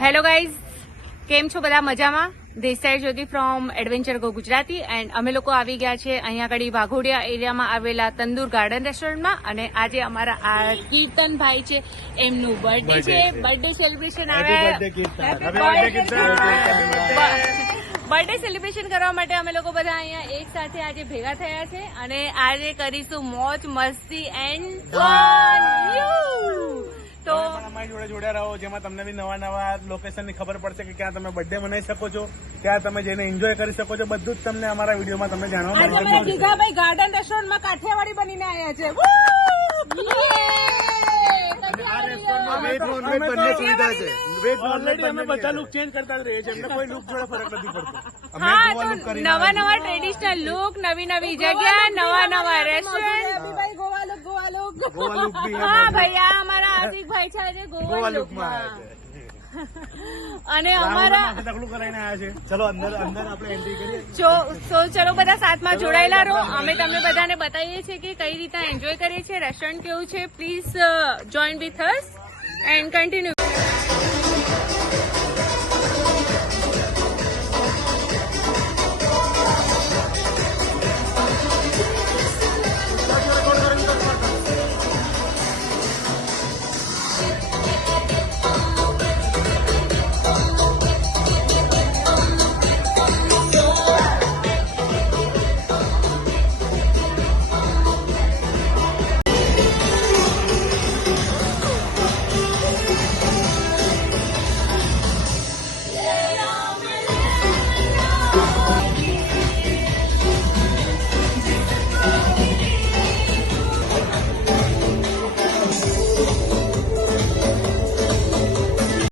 Hello guys, કેમ છો બધા? મજામાં? This side Jyoti from adventure go Gujarati and અમે લોકો આવી ગયા છે અહીંયા આગળ વાઘોડિયા એરિયામાં આવેલા તંદુર ગાર્ડન રેસ્ટોરન્ટમાં. અને આજે અમારા આ કીર્તનભાઈ છે, એમનું બર્થડે છે. બર્થડે સેલિબ્રેશન બર્થડે સેલિબ્રેશન કરવા માટે અમે લોકો બધા અહીંયા એક સાથે આજે ભેગા થયા છે અને આજે કરીશું મોજ મસ્તી એન્ડ તો અમારી જોડે જોડે રહો, જેમાં તમને બી નવા નવા લોકેશન ની ખબર પડશે કે ક્યાં તમે બર્થડે મનાવી શકો છો, ક્યાં તમે જઈને એન્જોય કરી શકો છો. બધું જ તમને અમારા વિડીયોમાં તમને જાણવા મળશે. ગીગાભાઈ ગાર્ડન રેસ્ટોરન્ટમાં કાઠિયાવાડી બનીને આવ્યા છે. અમે બધા લુક ચેન્જ કરતા જ રહીએ છીએ, અમને કોઈ લુક જોડે ફરક નથી પડતો. હા, તો નવા નવા ટ્રેડિશનલ લુક, નવી નવી જગ્યા, નવા નવા રેસ્ટોરન્ટ. હા ભાઈ, આ અમારા આશિકભાઈ છે આજે ગોવા લુકમાં અને અમારા તકલું કરાઈને આવ્યા છે. ચલો અંદર આપણે એન્ટ્રી કરીએ. ચલો બધા સાથમાં જોડાયેલા રહો. અમે તમને બધાને બતાવીએ છીએ કે કઈ રીતે એન્જોય કરીએ છીએ, રેસ્ટોરન્ટ કેવું છે. Please join with us and continue.